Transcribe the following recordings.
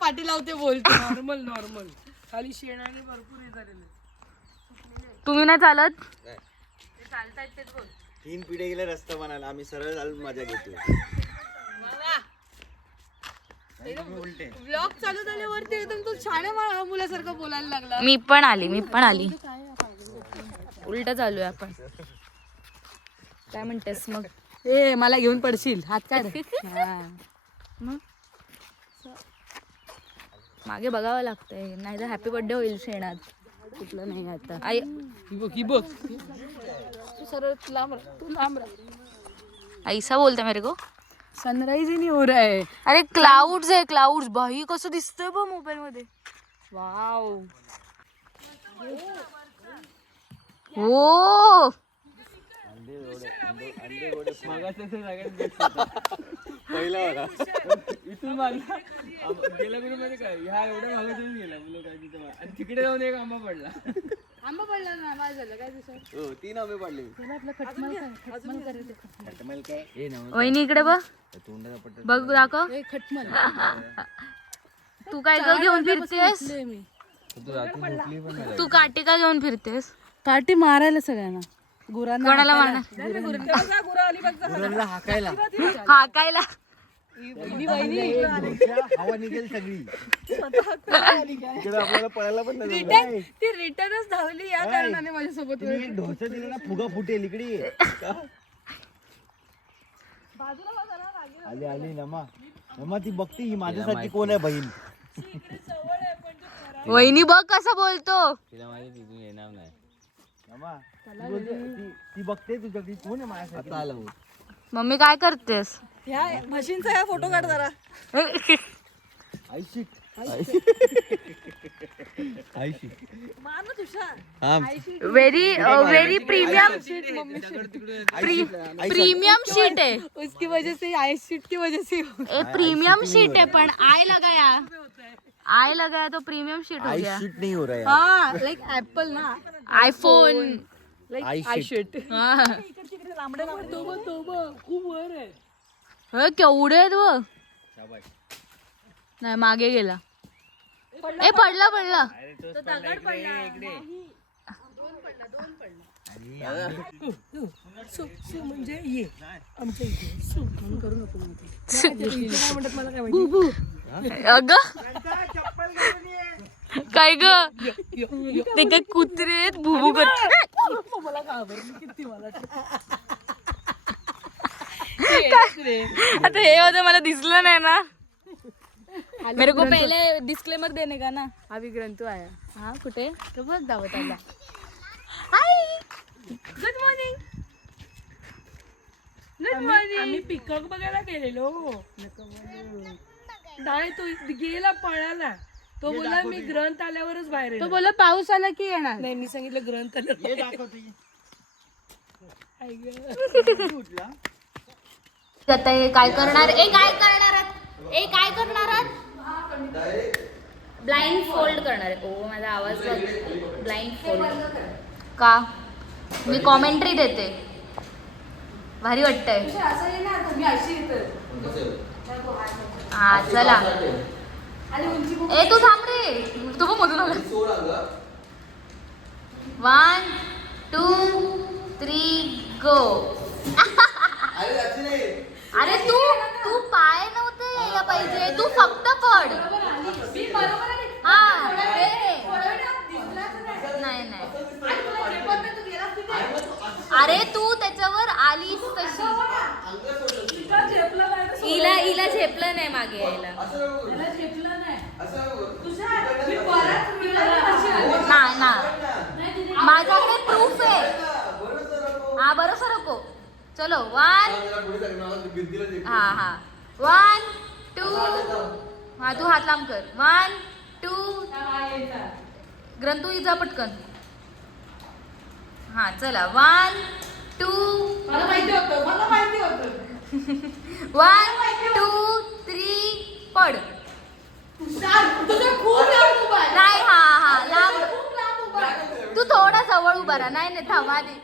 पाठी लावते बोलते. नॉर्मल नॉर्मल खाली शेणाने भरपूर हे झालेलं. तुम्ही नाही चालत? चालतायत तेच बोल. 3 पिढे गेले रस्ता बनायला, आम्ही सरळ चालून मजा घेतो. ब्लॉग चालू झाल्यावरती एकदम तो छान मुलासारखं बोलायला लागला. मी पण आली उलट चालू आहे आपण. काय म्हणतेस मग? ए मला घेऊन पडशील हात काय मग मागे बघावं लागतंय, नाही तर हॅपी बर्थडे होईल शेणात. कुठलं नाही आता. आई ही बघ तू सरळ लांब ऐसा बोलते मेरे को. सनराइज ही नहीं हो रहा है. अरे क्लाउड्स आहे, क्लाउड्स. भाई कसं दिसतंय बघ मोबाईल मध्ये. वाव हो पहिला होता इथून मारला गेला कुठे मध्ये काय ह्या एवढ्या भागातून गेला मुलं काय तिथं आणि तिकडे जाऊन एक आंबा पडला. आंबा पडला ना. काय झालं काय दिसत? हो 3 आंबे पडले. खटमल काय ए ना वहिनी इकडे बघ, तोंडाचा पट्टा बघ दाखव. खटमल. तू काय का घेऊन फिरतेस? मी तू रात्री झोपली पण नाही. तू काठी का घेऊन फिरतेस? काठी मारायला सगळ्यांना. गुरांना कोणाला मारणार? गुरांना हाकायला हाकायला. हवा निघेल सगळी. इकडे आपल्याला पळायला पण नाही जमलं. ती रिटर्नच धावली या कारणाने माझ्यासोबत. तिने एक ढोसा दिला ना, फुगा फुटेल इकडे. आली आली नमा ती बघते ही माझ्यासाठी कोण आहे बहीण. वहिनी बघ कसा बोलतो. तिला माहिती तिथून येणार नाही. नमा ती बघते तुझ्याकडे कोण आहे माझ्यासाठी. आता आलं मम्मी काय करतेस? ह्या म्हशींचा ह्या फोटो काढ जरा. आयशी मार ना Tushar. Very very premium premium sheet है. उसकी वजह से आइस शीट की वजह से प्रीमियम शीट है, पण आय लगाया तो प्रीमियम शीट हो गया. शूट नहीं हो रहा है. हाँ लाइक एप्पल ना. IPhone. Like I I sheet. खूप वर आहे. केवढे आहेत व. नाही मागे गेला. ए पडला म्हणजे ये आमच्या इथे करू नको म्हणतात मला काय अग काय ग ते काय कुत्रे आहेत भुबू करत. मला घाबरली किती मला. आता हे होतं मला दिसलं नाही ना. मेरे को पहले डिस्क्लेमर देने का ना. अभी ग्रंथू आया. हा कुठे? तो बघ दावत आला. Hi good morning. Good morning. आम्ही पिकअप बघायला गेलेलो. नाही तो गेला पळाला. तो बोला मी ग्रंथ आल्यावरच बाहेर. तो बोला पाऊस आला की येणार. नाही मी सांगितलं ग्रंथ आल्यावर. आता हे काय करणार? काय करणार? ब्लाइंड फोल्ड करणार आहे. ओ माझा आवाज ब्लाइंड फोल्ड का? मी कॉमेंट्री देते. भारी वाटतंय. हा चला. ए तू थांब रे. तू पण मधून आला. 1 2 3 गो. अरे तू पाय नव्हते यायला पाहिजे. तू फक्त पड. हा नाही अरे तू त्याच्यावर आलीस तशी. हिला झेपलं नाही मागे यायला. ना माझ्याकडे प्रूफ आहे. हा भरोसा नको. चलो 1 हा 1 2 हा तू हात लांब कर. 1 2 ग्रंथू इजा पटकन. हा चला 1 2 मला माहिती होतं 1 2 3 पड. नाही हा लांब. तू थोडा जवळ उभा राहा. नाही थांब आधी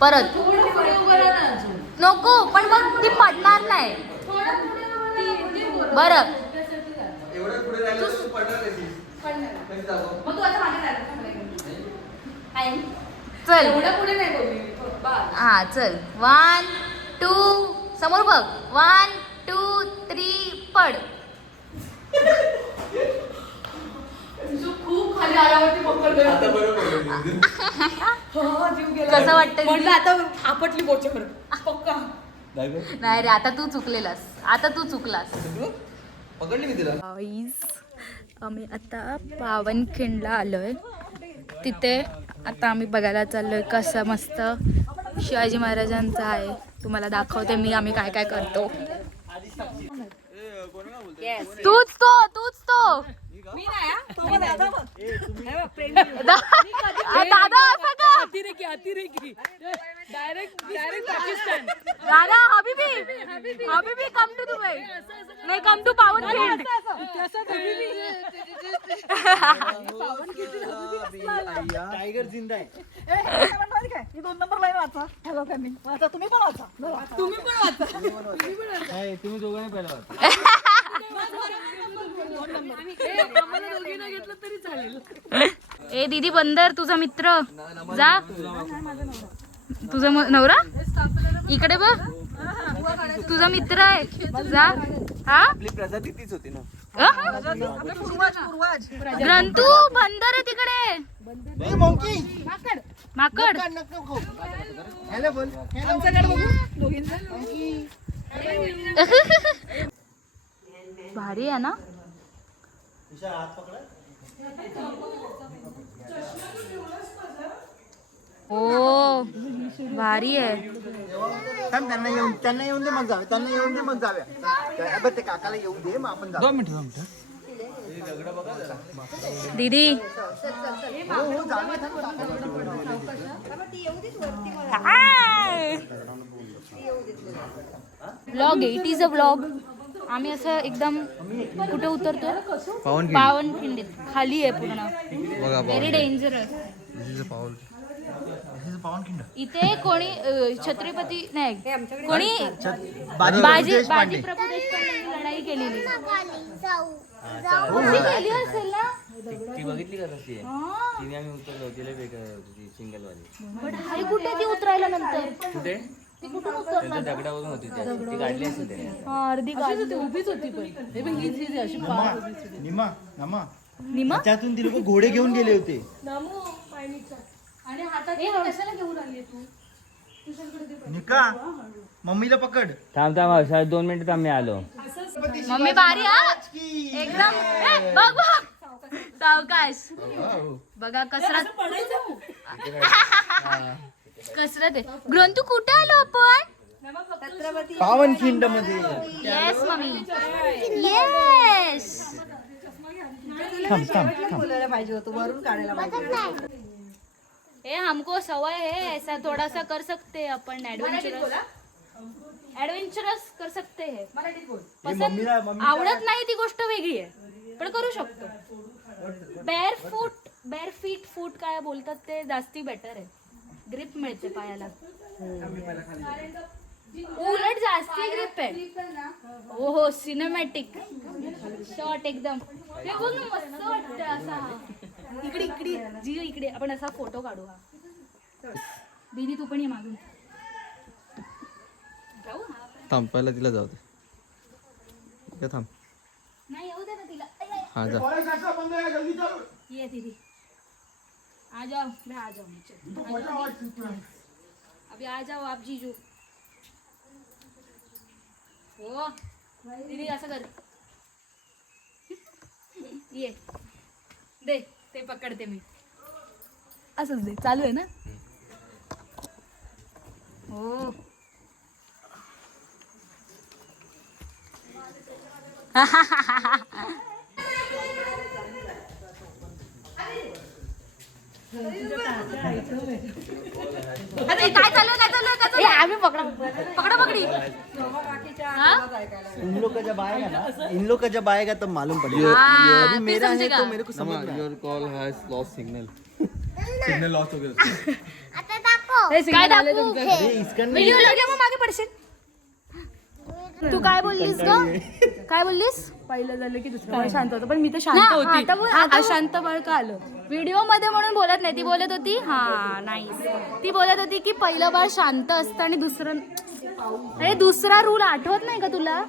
परत नको. पण मग ती पडणार नाही. बरं मग तू आता मागे चल एवढ्या पुढे नाही बोलली हा चल 1 2 समोर बघ 1 2 3 पड खूप खाली आल्यावरती कसं वाटतं आता आपटली बोचेवर पक्का नाही रे आता तू चुकलास पकडली मी तिला. आम्ही आता पावनखिंडला आलोय तिथे आता आम्ही बघायला चाललोय कसं मस्त शिवाजी महाराजांचं आहे तुम्हाला दाखवते मी आम्ही काय काय करतो तूच तो मी नाही दादा अतिरेकी डायरेक्ट पाकिस्तान दादा हबीबी कम टू दुबई नाही कम टू पावनखिंड टायगर जिंदा आहे. 2 नंबर लाईन वाचा. हॅलो फॅमिली वाचा तुम्ही पण वाचा. नाही, तुम्ही दोघांनी पहिला वाचा. घेतलं तरी चालेल. ए दीदी बंदर तुझा मित्र जा तुझा नवरा इकडे बघ तुझा मित्र आहे जा हा आपली प्रजाती तीच होती ना. ग्रंथू बंदर आहे तिकडे माकड हॅलो बोल. भारी आहे ना हो भारी आहे त्यांना येऊन दे मग जाऊया. ते काकाला येऊन दे मग आपण जाऊ. 2 मिनिटं दीदी ब्लॉग आहे इट इज अ ब्लॉग आम्ही असं एकदम कुठे उतरतो पावनखिंडीत खाली आहे पूर्ण व्हेरी डेंजरस इथे कोणी छत्रपती नाही कोणी बाजी प्रभू देशपांडेंनी लढाई केलेली केली असेल ना ती बघितली का तशी तिने आम्ही उतरलो तिला वेगळं होती सिंगल वाली बट हाय कुठे ती उतरायला नंतर कुठे ती कुठून उतरणार त्यांच्या दगडावरून होती ती काढली असेल त्याने अर्धी गाडी उभीच होती पण हे बघ हीच अशी निमा त्यातून ती लोक घोडे घेऊन गेले होते. नामू पायनीचा आणि हातात कशाला घेऊन आली तू निका मम्मीला पकड. थांब 2 मिनिटं थांब मी आलो. मम्मी बारी हा एकदम बघ सावकाश बघा कसरत आहे ग्रंथू कुठे आलो आपण पावनखिंड मध्ये. येस मम्मी येस पाहिजे होतं वरून काढायला पाहिजे. ए हमको सवय है ऐसा थोड़ा सा कर सकते हैं अपन एडवेंचरस कर सकते हैं पसंद आवडत नाही ती गोष्ट वेगळी आहे पण करू शकतो बेअर फीट फूट काय बोलतात ते जास्ती बेटर आहे ग्रिप मिळते पायाला उलट जास्ती ग्रिप आहे हो सिनेमॅटिक शॉट एकदम हे बघ ना मस्त वाटतं असा इकडे जिओ इकडे आपण असा फोटो काढू हा दीदी तू पण ये मागून जाऊ थांब पहिला तिला जाऊ दे. थांब नाही येऊ दे ना तिला हा जा. ये दीदी आ जाओ मैं आ जाओ नीचे अभी आ जाओ आप जीजू हो दीदी असं कर ये दे ते पकडते मी असंच दे चालू आहे ना हो काय चालू आम्ही पकडी इन लोग का जब आएगा तब मालूम पड़ेगा. अभी मेरा है तो मेरे को समझ में. Your call has lost signal. Signal loss हो गया. काय दाखवू इसका व्हिडिओ लगे मग मागे पडशील तू काय बोललीस ग? काय बोललीस? पहिलं झालं की दुसरं बाळ शांत होतं, पण मी तर शांत होती. अशांत बाळ का आलं? व्हिडिओ मध्ये म्हणून बोलत नाही, ती बोलत होती हा नाईस, ती बोलत होती की पहिलं बाळ शांत असतं आणि दुसरं, अरे दुसरा रूल आठवत नाही का तुला?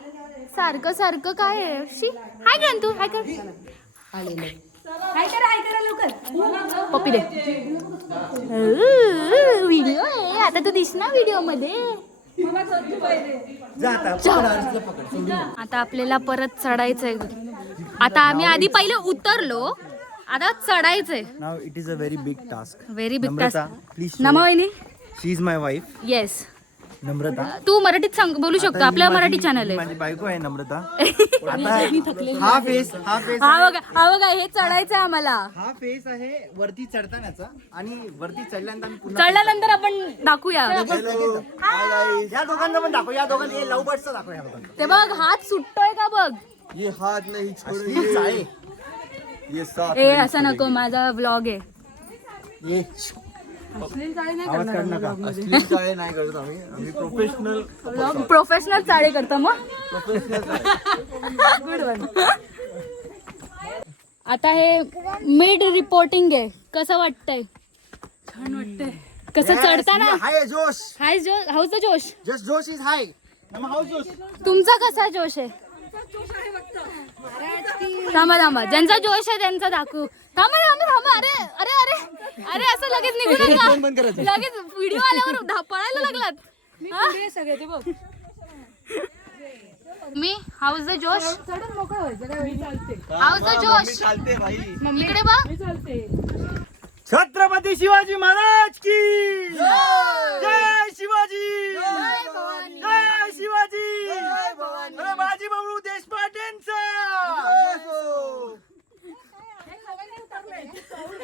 सारखं सारखं काय आहे? हाय कर तू, हाय कर, हाय करा लवकर. पप्पी दे. व्हिडिओ आहे आता, तू दिसणार व्हिडिओ मध्ये. आता आपल्याला परत चढायचंय. आता आम्ही आधी पहिले उतरलो, आता चढायचंय. नाव it is a very big task. Very big task. Please नमा वहिनी, she is my wife yes. Namrata. तू मराठीत सांग, बोलू शकतो, आपला मराठी चॅनल आहे. माझी बायको आहे नम्रता. आता हा फेस हा बघा हे चढायचंय आम्हाला. हा फेस आहे वरती चढतानाचा, आणि वरती चढल्यानंतर आम्ही पुन्हा चढल्यानंतर आपण दाखवूया. या दोघांना पण दाखव, या दोघांना लव बर्ड्सचा दाखव. या दोघांना ते बघ हात सुटतोय का बघ. ये हात नाही छोड़ आहे. ये साथ ए असं नको, माझा व्लॉग आहे. ये आवाज काढ नका. अश्लील चाळे नाही करत आम्ही प्रोफेशनल प्रोफेशनल चाळे करतो मग. Good one. आता हे मिड रिपोर्टिंग आहे, कसं वाटतंय? छान वाटतंय. कसं चढताना हाय जोश. हाय हाऊस द जोश. जस्ट जोश इज हाय. हाऊस जोश. तुमचा कसा जोश आहे? थांबा ज्यांचा जोश आहे त्यांचा दाखवू. थांबा. अरे अरे अरे अरे असं लगेच निघू नका, लगेच व्हिडिओ आल्यावर पळायला लागलात. सगळे ते बघ. मी हाऊस द जोश. चढून मोकळं व्हायचं काय? मी चालते, हाऊस द जोश. चालते भाई. इकडे बघ. मी चालते. छत्रपती शिवाजी महाराज की जय शिवाजी. जय शिवाजी. बाजी भाऊ देशपांडेंचा.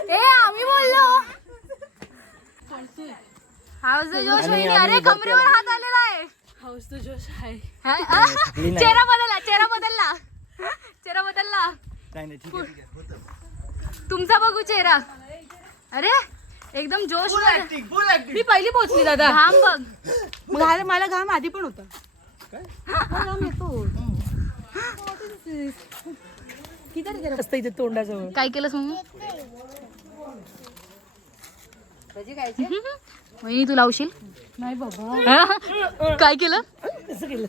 ए आम्ही बोललो हाऊस द जोश. अरे कमरेवर हात आलेला आहे. हाऊस द जोश आहे. चेहरा बदलला. नाही ठीक आहे. तुमचा बघू चेहरा. अरे एकदम जोश. मी पहिली पोहोचली दादा. घाम बघ. मला घाम आधी पण होता. घाम येतो. किती असतं इथे तोंडाजवळ. काय केलंस मग? वहिनी तू लावशील? नाही बाबा. काय केलं? कसं केलं?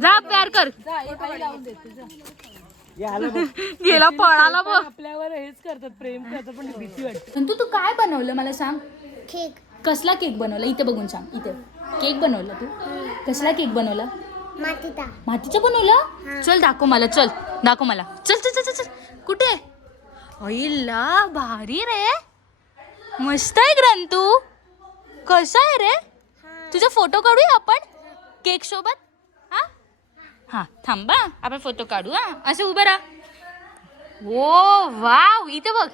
जा प्यार कर. गेला पळाला बघ. आपल्यावर हेच करतात, प्रेम करतात, पण भीती वाटते. पण तू काय बनवलं मला सांग. केक. कसला केक बनवला? इथे बघून सांग. इथे केक बनवला तू? कसला केक बनवला? मातीचा बनवला? चल दाखव मला. चल चल. कुठे? अईला भारी रे, मस्त आहे ग्रंथू. कसा आहे रे? तुझा फोटो काढूया आपण केक सोबत. हा थांबा, आपण फोटो काढू. हा असं उभं राहा. ओ वाव, इथे बघ.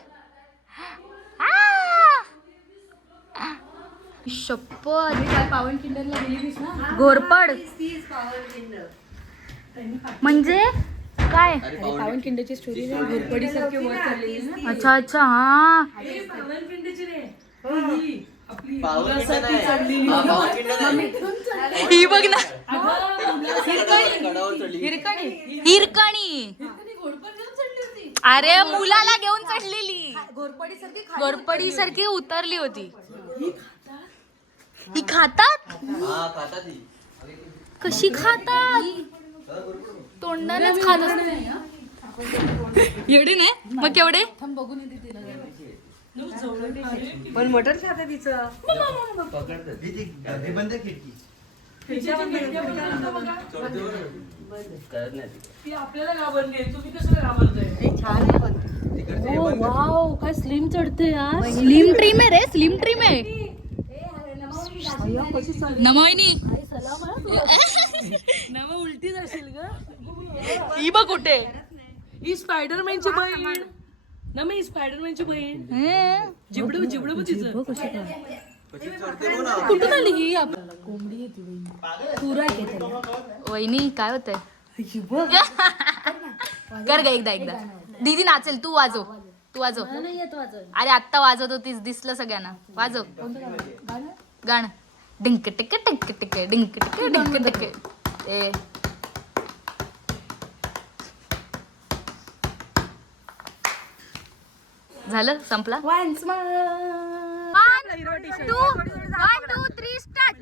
शपथ. घोरपड म्हणजे काय? पावनखिंडची स्टोरी घोरपडी सारखी वर चाललेली ना. अच्छा हा. पावनखिंडची रे. ही बघ ना, हिरकणी. अरे मुलाला घेऊन चढलेली, घोरपडी सारखी उतरली होती. ही खातात? कशी खातात? तोंडानेच खात असते. एवढे नाही मग केवढे? पण मटण खाते तिचं. बंद खिडकी. ती आपल्याला घाबरली, तुम्ही कसं घाबरताय? छान आहे पण. वाव, काय स्लिम चढते यार. स्लिम ट्रिम आहे रे, स्लिम ट्रिम आहे. नमोईनी नवा उलटीच असेल ग. ही बघ कुठे. ही स्पायडरमॅनची बहीण. ना मी स्पायडरमॅनची बहीण. जिबडू जिबडू बघ तिचं. कुठून आली ही? कोंबडी आहे ती बहीण. पुरा आहे त्याला. वहिनी काय होतंय? कर ग एकदा. दीदी नाचेल, तू वाजव. अरे आत्ता वाजवत होतीस, दिसलं सगळ्यांना. वाजव गाणं. डिंक टिक डिंक टिक डिंक टिक डिंक टिक. ए झालं संपला. 1 2 3 स्टार्ट.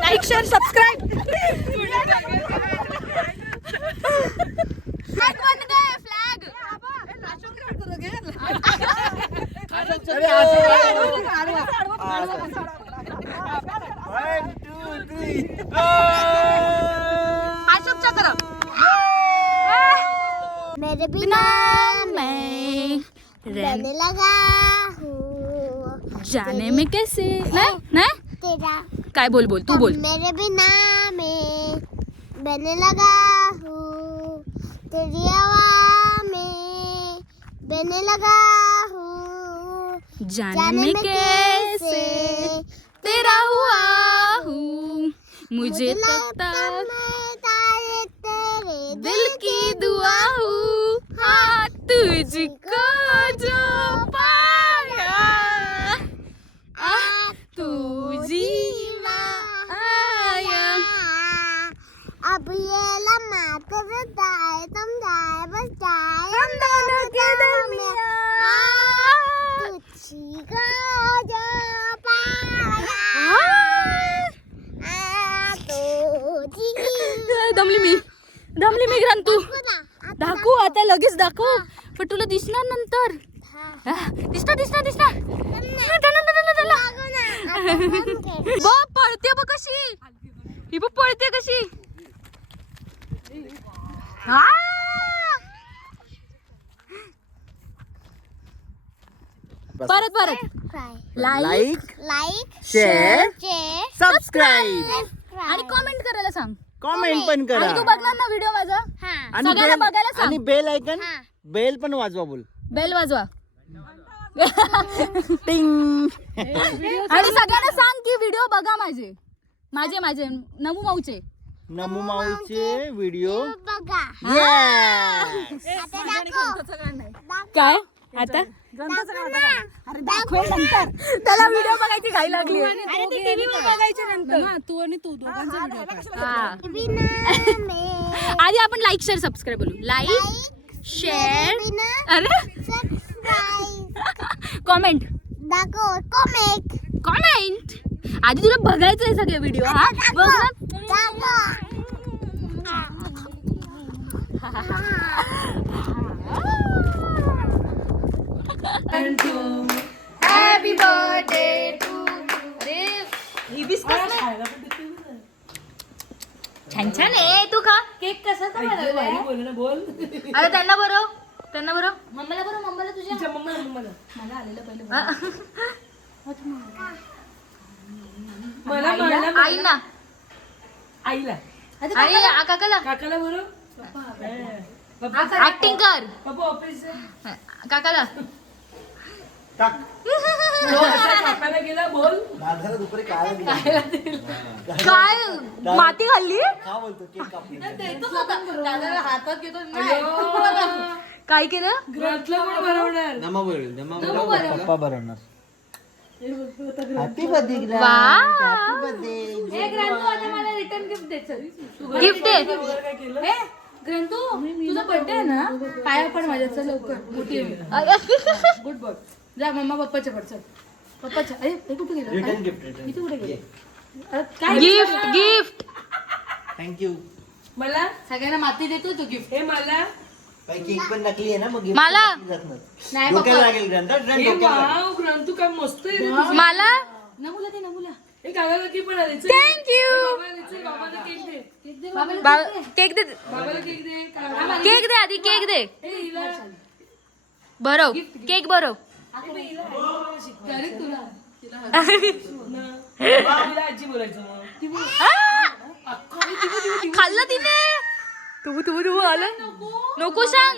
Like share subscribe. मेरे बिना मैं रहने लगा हूँ जाने में कैसे ना तेरा काय बोल तू बोल. मेरे बिना मैं बहने लगा हूँ तेरी हवा में बहने लगा हूँ जाने में कैसे तेरा हुआ हूँ मुझे लगता मैं तारे तेरे दिल की दुआ हूँ. हाँ तुझको जो पाया तुझी आया. अब ये लम्हा तेरे दाए तुम दाए बस जाए हम दोनों के दरमियां तुझको जो पाया दमली मी घाण तू. दाखवू आता लगेच दाखवू पण तुला दिसणार नंतर. दिसणार बघ पळते बघ कशी. ही बघ पळते कशी. परत लाईक लाईक शेअर सबस्क्राईब आणि कमेंट करायला सांग. कॉमेंट पण करा आणि तू बघणार ना व्हिडिओ माझा. आणि सगळ्यांना बघायला सांग. आणि बेल ऐकन बेल पण वाजवा बोल. बेल वाजवा. टिंग. आणि सगळ्यांना सांग की व्हिडिओ बघा माझे माझे नमू माऊचे व्हिडिओ बघा Yes. आता दाखव काय आता दाखवेल नंतर. त्याला व्हिडिओ बघायची घाई लागली. तू आणि तू दोघांचा व्हिडिओ काढ. हा. बिना मैं आधी आपण लाईक शेअर सबस्क्राईब बोलू. लाईक शेअर बिना अरे सबस्क्राईब कॉमेंट दाखव कॉमेंट. आधी तुला बघायचं आहे सगळे व्हिडिओ. हा बघ ना. Happy birthday to. अरे छान आहे. तू खा. केक कसा बोल अरे त्यांना बरं मम्माला तुझ्या तिच्या मम्मा मला आलेलं पहिलं. मला आई ना आईला आई काकाला काकाला बरं ऍक्टिंग कर. पप्पा ऑफिस काकाला काकाला गेला बोल. दादाला दुपारी काय काय माती खाल्ली. का बोलतो केक कापली हातात घेतो. काय केलं. ग्रंथला कोण बनवणार. नमा बोल पप्पा बनवणार. हॅपी बर्थडे वा. Happy birthday. गिफ्ट दे. ग्रंथू तुझा बर्थडे आहे ना. पाया पण माझ्या लवकर मोठी गुड बॉय. जा मम्मा पप्पाच्या पडचं पप्पाच्या. अरे ते कुठे गेलं. इथे कुठे गेले. Gift thank you. मला सगळ्यांना माती देतो तू गिफ्ट. हे मला काही केक पण नकली आहे ना मग मला नाही डोक्याला लागेल हे वाव ग्रंथू काय मस्त आहे रे तुझं. मला नमुला दे नमुला. हे काकाला की पण आले. थँक्यू. बाबाला केक दे. केक दे. बाबाला केक दे. केक दे आधी केक दे. हे हिला भरव केक भरव. हिला आजी बोलायचं मग. खाल्लं तिने. तू आलं नको सांग.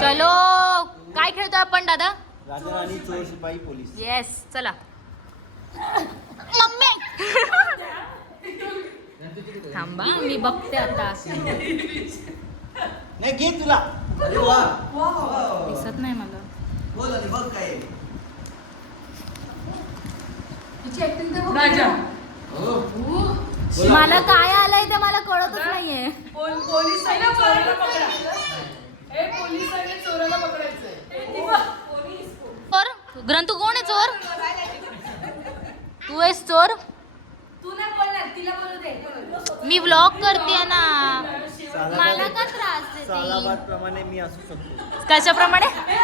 चलो काय खेळतो आपण दादा. राजा राणी चोर शिपाई पोलीस. येस चला. मम्मी थांबा मी बघते आता. नाही घे तुला. अरे वा दिसत नाही मला. बोल आणि बघ काय राजा मला काय आलंय ते मला कळतच नाहीये. पोलिसांनी चोराला पकडा. हे पोलिसांनी चोराला पकडायचंय. चोर ग्रंथ कोण आहे चोर? तू आहेस चोर? तू नाही बोलणार, तिला बोलू दे. मी व्लॉग करते ना. मला का त्रास सालाबाद देते? प्रमाणे मी असू शकतो. कशाप्रमाणे? मी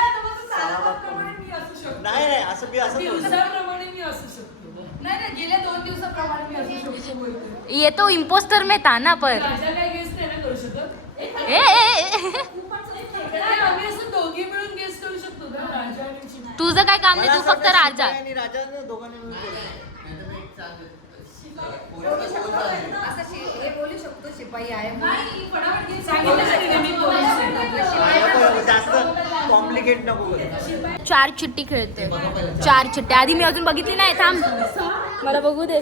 असू शकतो. नाही नाही असं मी असं बोलतो. दिवसाप्रमाणे मी असू शकतो. नाही नाही, गेल्या 2 दिवसाप्रमाणे मी असू शकतो बोलते. ये तो इम्पोस्टर में था ना पर. राजा काय गेस्ट नाही ना करू शकत. ए नाही, आम्ही असं दोघी मिळून गेस्ट करू शकतो का? राजा आणि चिमणी. तुझं काय काम नाही, मला तू असं फक्त वाटतं राजा. शिपाई आणि राजा ना दोघांनी मिळून करू. नाही, फटाफट गेस्ट सांगितलं तरी नाही, मी पोलीस आहे. जास्त कॉम्प्लिकेट नको करू. 4 चिट्टी खेळते. 4 चिट्ट्या आधी मी अजून बघितली नाही. थांब मला बघू दे.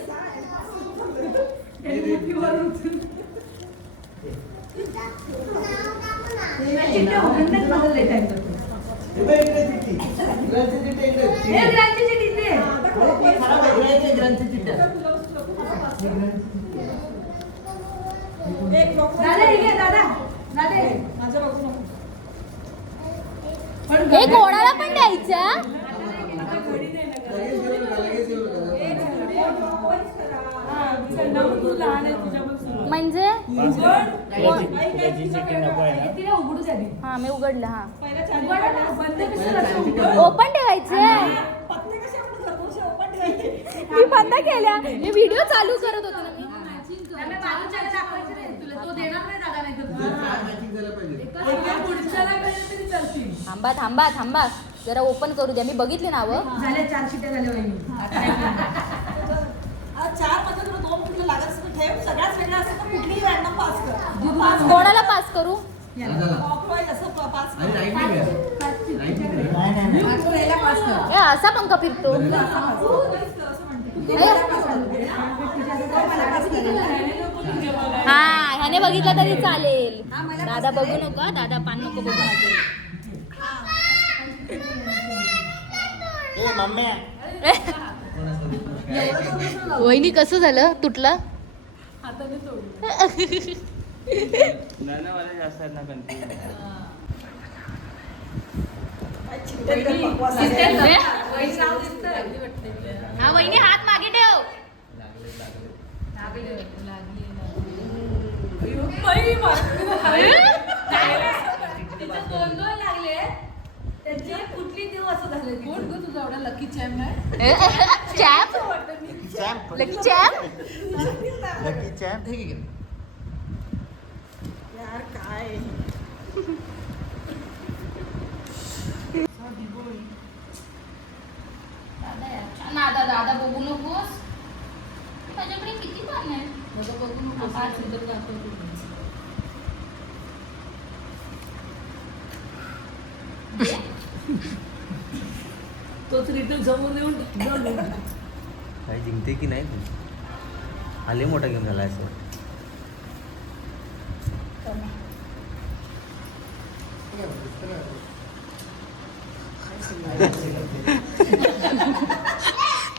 हे कोणाला पण द्यायचं? तू लहान आहे, तुझ्यापासून सुरुवात. म्हणजे तिला उघडू द्या आधी. हा मी उघडलं. हा बंद कशाला असं उघड? ओपन ठेवायचे. मी बंद केल्या. मी व्हिडिओ चालू करत होतो ना मी. तो देणार नाही दादा, नाही तर पुढच्याला कळलं तरी चालतील. थांबा थांबा थांबा जरा ओपन करू द्या. मी बघितली नावं. झाल्या 4 शिट्ट्या झाल्या वहिनी. 4 मध्ये तुला 2 कुठलं लागत असेल तर ठेव. सगळ्याच वेगळं असेल तर कुठलीही रॅन्डम पास कर. कोणाला पास करू? Clockwise असं पास कर. ए, असा पंखा फिरतो. हा ह्याने बघितलं तरी चालेल. दादा बघू नका. दादा पान नको बघू माझे. ए मम्मी वहिनी कसं झालं? तुटला? नाना मला जास्त आहेत ना कन्फ्युज. हा वहिनी हात मागे ठेव. तिथं 2 लागले. त्यांची कुठली देऊ असं झालं. कोण गं तुझा एवढा लकी चॅम्प आहे? Chap champ lucky chap. Lucky champ यार काय दादा दादा बघू नकोस. माझ्याकडे किती पान आहे? बघू नको. 5 लिटर दाखवतो. तोच रिटर्न समोर येऊन काही जिंकते की नाही तू? आले मोठा घेऊन झाला असं वाटतं.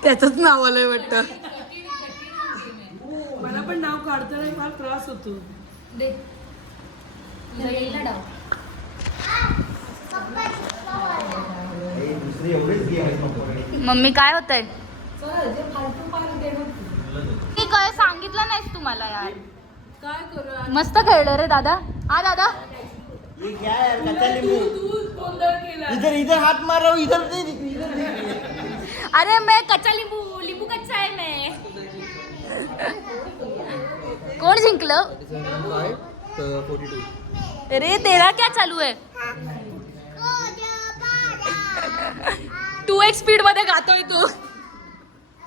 त्याचंच नाव आलंय वाटतं. मला पण नाव काढताना फार त्रास होतो. दे येईल डाव. दुसरी एवढेच घे. मम्मी काय होतंय? मी काय सांगितलं नाहीस तुम्हाला यार. काय करू? मस्त खेळलं रे दादा. हा दादा ये क्या यार कच्चा लिंबू. तू गोंधळ केला. इधर इधर हाथ मारो इधर इधर. अरे मैं कच्चा लिंबू लिंबू कच्चा है मैं. कोण जिंकलं? 42. अरे तेरा क्या चालू है? 2x स्पीड मध्ये गातोय तो.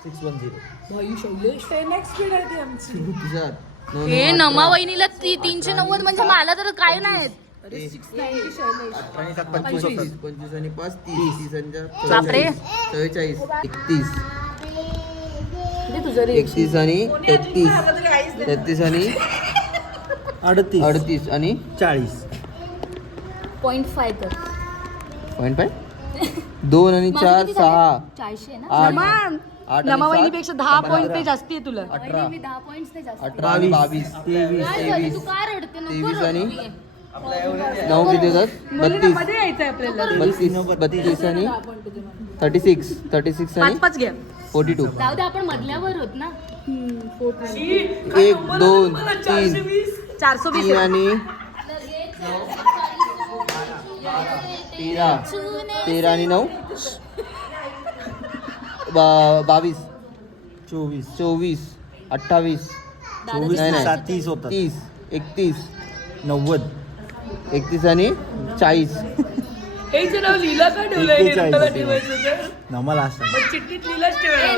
610. भाई शौलेश नेक्स्ट स्पीड आहे ती आमची. तुझा हे नमा वहिनीला 390 म्हणजे मला तर काय नाही. 18 7 25 होतात. 25 आणि 5 30. 30 बापरे. 44 41 31. 31 आणि 33 आणि 38 आणि 40. 0.5 कर 0.5 2 आणि 4 6 40 आहे ना 8 नमावहिनीपेक्षा 10 पॉईंट ते जास्ती आहे तुला 18 मी 10 पॉइंट्स ते जास्त 18 आणि 22 23 काय झालं, तू का रडते नको 23 आणि रडू. 9 किती होतात 32 मध्ये यायचं आपल्याला 32 आणि 36 आणि 5 घ्या 42 जाऊ दे आपण मधल्यावर होत ना 1 2 3 420 3 आणि 13 आणि 9 22 24 28 नाही 30 होतात 30 31 90 31 आणि 40 एक नाव लिहिलं का ठेवलंय 41. निर्मला ठेवायचं तर? नमाला असतात पण चिठ्ठीत लिहिलंच ठेवायचं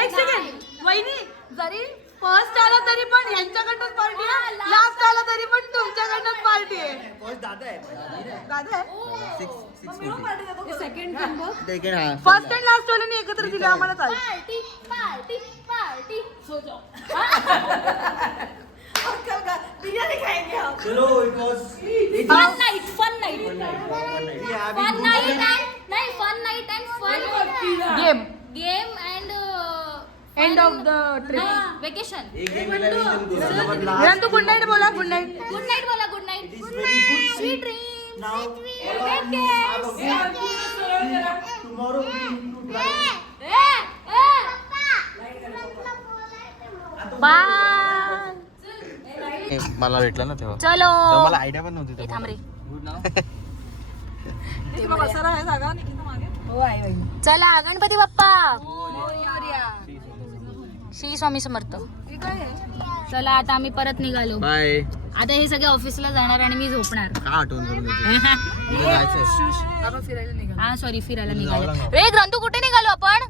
एक सेकंड वहिनी जरी फर्स्ट आला तरी पण यांच्याकडनंच पार्टी आहे लास्ट आला तरी पण तुमच्याकडनंच पार्टी आहे दादा आहे सेकंड फर्स्ट अँड लास्ट वाल्याने एकत्र दिले आम्हाला चालेल बिर्याणी खाएंगे हम. Fun night game game and end of the trip vacation तू गुड नाईट बोला गुड नाईट गुड नाईट बोला good night sweet dream bye मला भेटला ना तेव्हा चलो मला आयडिया पण नव्हती थांब रे चला गणपती बाप्पा श्री स्वामी समर्थ चला आता आम्ही परत निघालो बाय आता हे सगळे ऑफिसला जाणार आणि मी झोपणार का आठवण करून देते हा सॉरी फिरायला निघालो रे ग्रंथू कुठे निघालो आपण